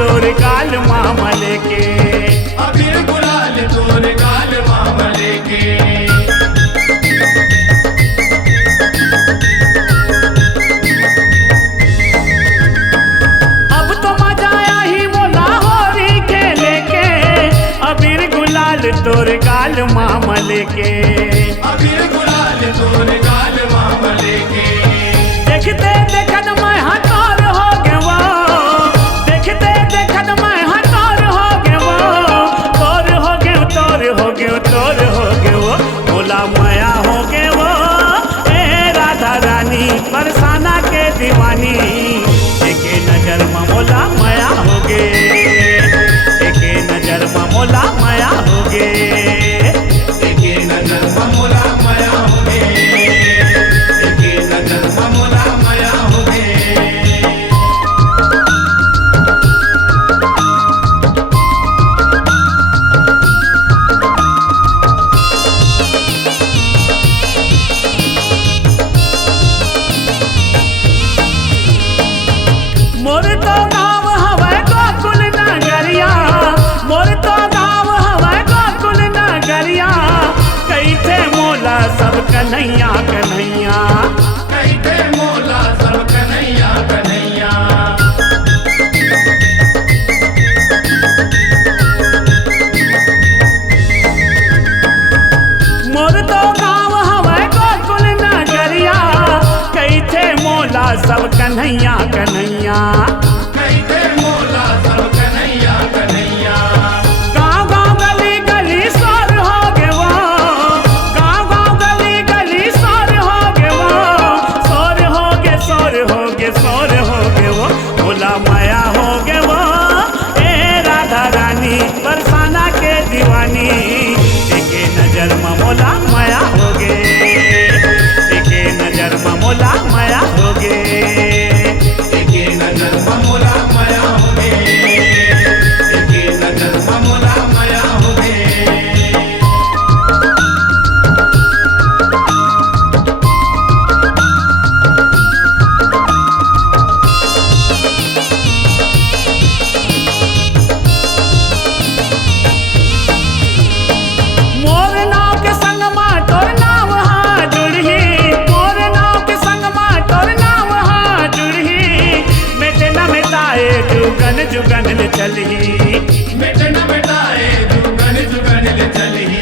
तोर गाल मामल के, अबीर गुलाल तोर गाल मामल के। अब तो मजा आया ही मोला होरी खेले के, अबीर गुलाल तोर गाल मामल के, अबीर गुलाल तोर गाल मामल के। देखते देखन मैं हतार हो गवा, देखते देखन मैं हतार हो गवा, तोर हो गए तोर हो गए तोर हो गए मोला माया हो गए वो ए राधा रानी बरसाना के दीवानी। एके नजर में मोला माया हो गए, एके नजर में मोला माया हो गए, एके नजर में मोला माया हो गए, एके नजर में मोला माया हो गए। मोर तो गाँव हवै गोकुल नगरिया, मोर तो गाँव हवै गोकुल नगरिया, कैथे मोला सब कन्हैया कन्हैया, कैथे मोला सब कन्हैया कन्हैया। मोर तो गाँव हवै गोकुल नगरिया, कैथे मोला सब कन्हैया कन्हैया, कैथे मोला सब कन्हैया कन्हैया। गाँव गाँव गली गली शोर हो गए वो, गाँव गाँव गली गली शोर हो गए वो, शोर हो गए शोर हो गए शोर हो गए वो मोला माया हो गए वो ए राधा रानी बरसाना के दीवानी। एके नजर में मोला माया हो गए, एके नजर में मोला माया हो गए, एके नजर में मोला माया हो गए, एके नजर में मोला माया हो गए। मोर नाव के संग माँ तोर नाम हाँ जुड़ही, मोर नाव के संग माँ तोर नाम हाँ जुड़ही, मेटे न मिटाए जुगन जुगन ले चलही, मिट न मिटाए जुगन जुगन ले चलही।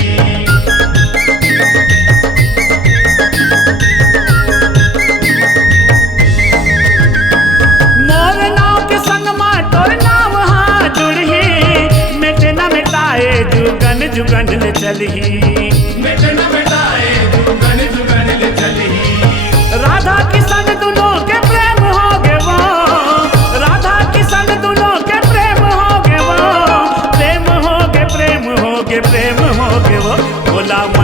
मोर नाव के संग माँ तोर नाम हाँ जुड़ही, मेटे न मिटाए जुगन जुगन ले चलही, मिट न मिटाए जुगन जुगन ले चलही। राधा किशन मुला